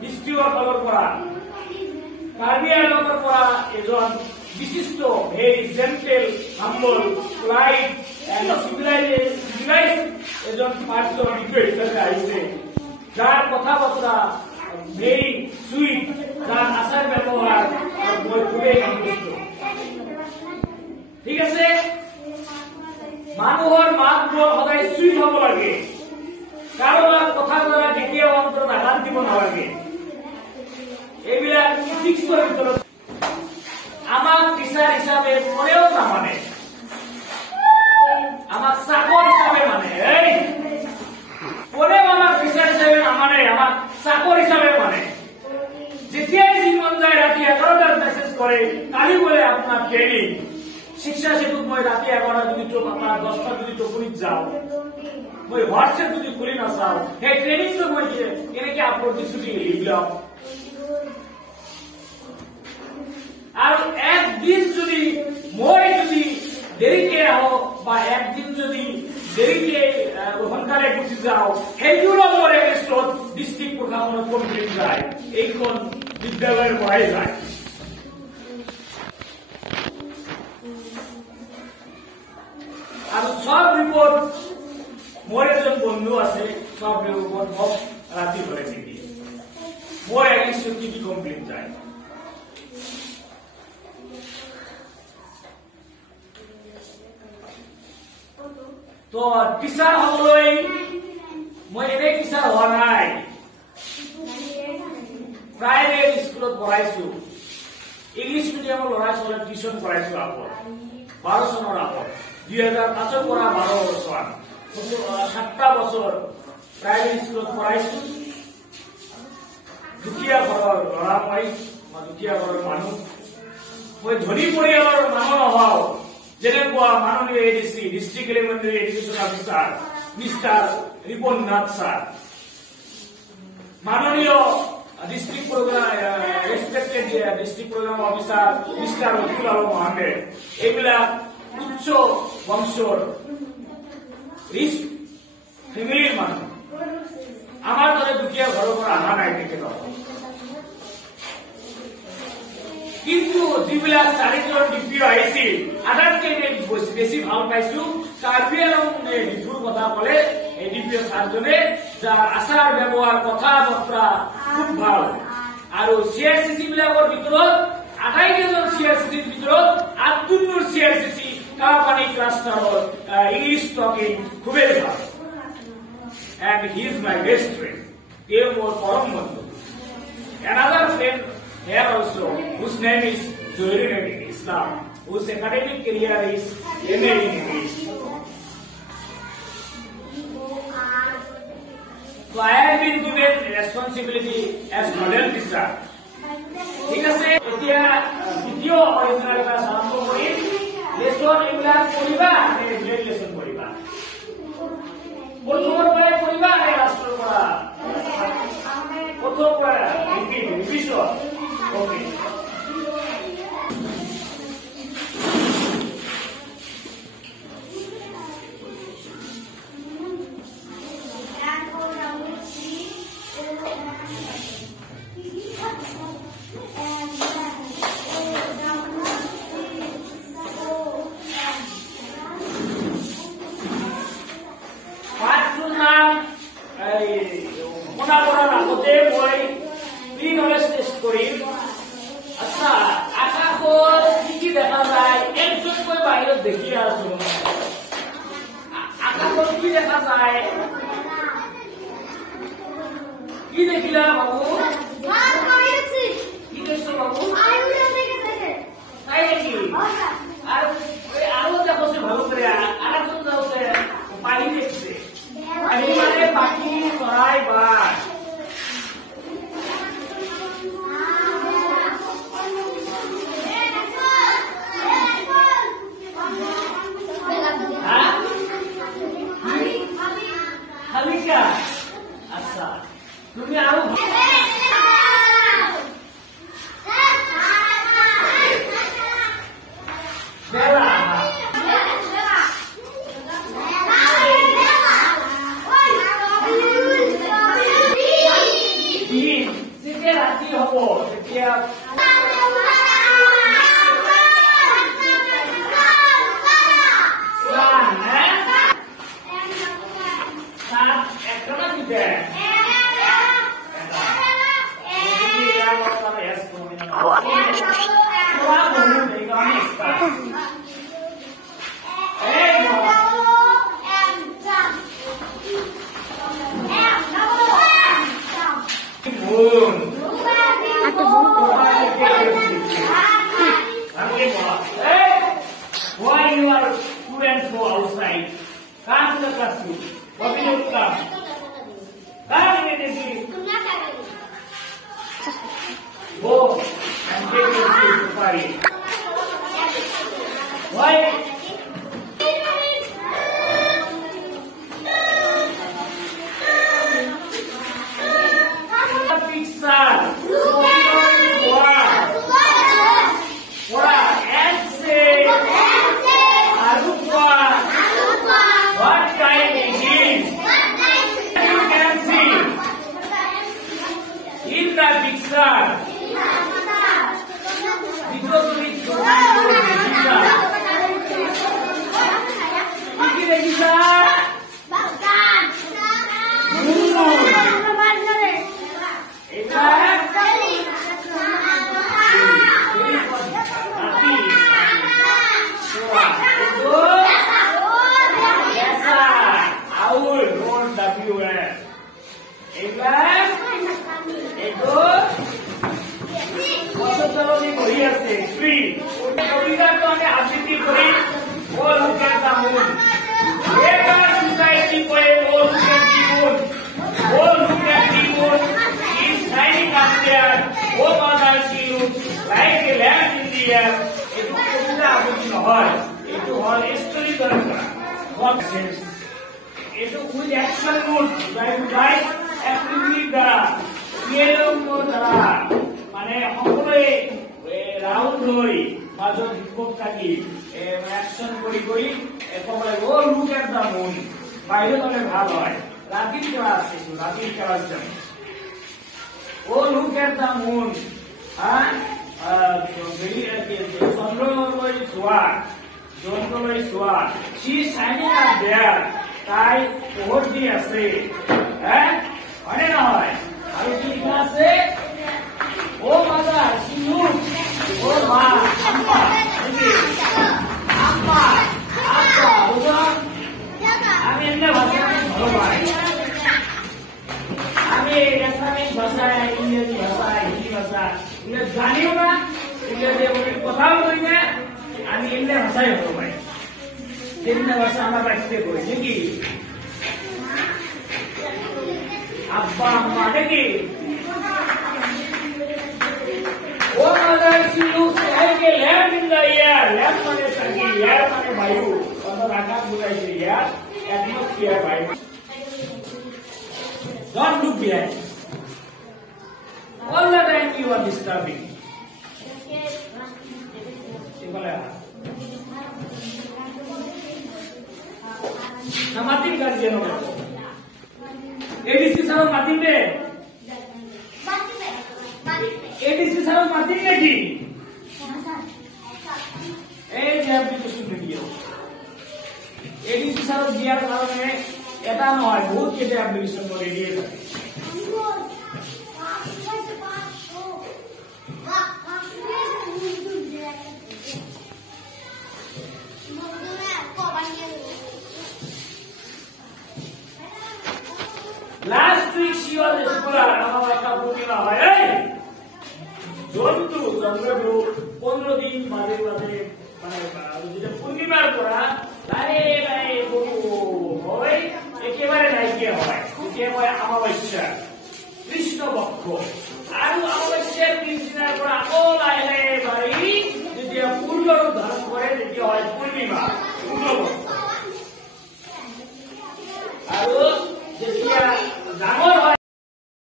ডিষ্ট্ৰিক্টৰ ফালৰ পৰা কাৰ্বি আংলঙৰ পৰা এজন বিশিষ্ট very gentle humble polite and civilise এজন পাৰ্চন হিচাপে আহিছে, যাৰ কথা বতৰা ভেৰি চুইট, যাৰ আচাৰ ব্যৱহাৰ মই খুবেই সন্তুষ্ট। ঠিক আছে, মানুহৰ মাতবোৰ সদায় চুইট হব লাগে, কাৰোবাৰ কথা দ্বাৰা কেতিয়াও অন্তৰত আঘাত দিব নালাগে। এইবিলাক ইথিক্সৰ ভিতৰত আমাক টিচাৰ হিচাপে কোনেও নামানে, আমাক চাকৰ হিচাপে মানে। কোনেও আমাক টিচাৰ হিচাপে নামানে, আমাক চাকৰ হিচাপে মানে। যেতিয়াই যি মন যায় ৰাতি 11টাত মেছেজ কৰে, কালি বোলে আপোনাৰ ট্ৰেইনিং শিক্ষা সেতুত মই ৰাতি 11টা যদি 10টা যদি টোপনিত যাওঁ, মই হোৱাটছএপ যদি খুলি নাচাওঁ, সেই ট্ৰেইনিংটো মই কেনেকে আপলোড দিছো লিখলাম। আৰু একদিন যদি মই যদি দেৰিকে আহো বা একদিন যদি দেৰিকে সোনকালে গুচি যাওঁ, সেইটোৰো মোৰ এগেইনষ্টত ডিষ্ট্ৰিক্ট প্ৰশাসনত কমপ্লেইন যায়, এইখন বিদ্যালয়ৰ পৰাই যায়। আৰু সব ৰিপৰ্ট মোৰ এজন বন্ধু আছে, সব ৰিপৰ্ট মোক ৰাতি ধৰে নেকি, মোৰ এগেইনষ্টত কি কি কমপ্লেইন যায়। তো টিচাৰ হবলৈ মই এনেই টিচাৰ হোৱা নাই, প্ৰাইভেট স্কুলত পঢ়াইছো, ইংলিছ মিডিয়ামৰ ল'ৰা ছোৱালীক টিউচন কৰাইছো আগত 12 চনৰ আগত, 2005 পৰা 12 বছৰ 7টা বছৰ প্ৰাইভেট স্কুলত পঢ়াইছো। দুখীয়া ঘৰৰ ল'ৰা মই দুখীয়া ঘৰৰ মানুহ, মই ধনী পৰিয়ালৰ মানুহ নহওঁ, যেনেকুৱা মাননীয় ADC district elementary education officer mister Ripon Nath sir, মাননীয় district programme respected district programme officer mister Rafiqul Alam Ahmed, এইবিলাক উচ্চ বংশৰ ৰিচ ফ্যামিলিৰ মানুষ, আমাৰ দৰে দুখীয়া ঘৰৰ পৰা অহা নাই তেখেতক। কিন্তু যিবিলাক 4জন ডিপিও আহিছিল, আটাইতকৈ বেছি ভাল পাইছো কাৰ্বি আংলং ডিপুৰ কথা কলে এই ডিপিও ছাৰজনে, যাৰ আচাৰ ব্যৱহাৰ কথা বতৰা খুব ভাল। আৰু চিআৰচিচি বিলাকৰ ভিতৰত আটাইকেইজন চিআৰচিচিৰ ভিতৰত আব্দুল চিআৰচিচি কাপানী ক্লাষ্টাৰৰ ইংলিছ টকিং খুবেই ভাল, and he is my best friend, তেওঁ মোৰ পৰম বন্ধু। Another friend here also, whose name is Zohrin Islam, whose academic career is MA in English. So I have been given responsibility as model teacher. ঠিক আছে, এতিয়া video original class আৰম্ভ কৰিম। Lesson এইবিলাক কৰিবা নে গ্ৰেড লেসন কৰিবা? প্ৰথমৰ পৰা কৰিবা নে লাষ্টৰ পৰা? প্ৰথমৰ পৰা ৰিভিজন। Okay. দেখি আছো আকাশত কি দেখা যায়? কি দেখিলা বাবু? কি দেখছো বাবু? তাই নাকি? আরো দেখছে ভালো করে, আরেকজন যাচ্ছে পানি দেখছে, পানি মানে পাখি চড়াই বাঘ। আচ্ছা, তুমি আরো যেতিয়া ৰাতি হ'ব তেতিয়া why you are students go outside? Come to the classroom. What will you come? Come immediately. Go and take your seat to party. Why? Pixar. What time it is? You can see in the picture. Because we itu with action mode right activity দ্বারা yellow দ্বারা মানে সকলে round হৈ মাজত হিপক থাকি action কৰি একবারে ও look at the moon বাইরে গলে ভাল হয় রাতির ক্লাস আছে রাতির ক্লাস যাম ও লুক এট দা মুন হ্যাঁ চন্দ্রলৈ চোৱা she is shining up there তাই পোহৰ দি আছে হয়নে নহয় আৰু কি লিখা আছে ও মাদা শিলু ও মা আম্মা আম্মা আব্বা বুঝুন আমি এমনি ভাষা ভালো পাই আমি আসামিজ ভাষা ইংরেজি ভাষা হিন্দি ভাষা এগুলো জানিও না এগুলো কথাও বলি না আমি এমনি ভাষাই ভালো পাই এমনি ভাষা আমরা প্র্যাকটিস করি নাকি আব্বা আম্মা নাকি ও মাদার শিলু সাইকে lamp in the air lamp মানে সাকি এয়ার মানে বায়ু অন্তর আকাশ বুঝাইছে এয়ার অ্যাটমসফিয়ার বায়ু don't look behind all the time you are disturbing na matin guardian ho ADC sir matin de ADC sir matin nahi এই যে অ্যাপ্লিকেশন ভিডিও ADC sir দিয়ার কারণে এটা নয় বহুত কেটে অ্যাপ্লিকেশন করে দিয়ে থাকে Last week she was a scholar. Our Purnima hoy. জন্তু চন্দ্রদু 15 দিন বাদে বাদে মানে যেটা পূর্ণিমার পরা লারে লারে বহু হয় একেবারে নাইকিয়া হয় একে হয় অমাবস্যা কৃষ্ণপক্ষ আর অমাবস্যার 30 দিনের পর আকৌ লাইলে বাড়ি যেতিয়া পূর্ণরূপ ধারণ করে তেতিয়া হয় পূর্ণিমা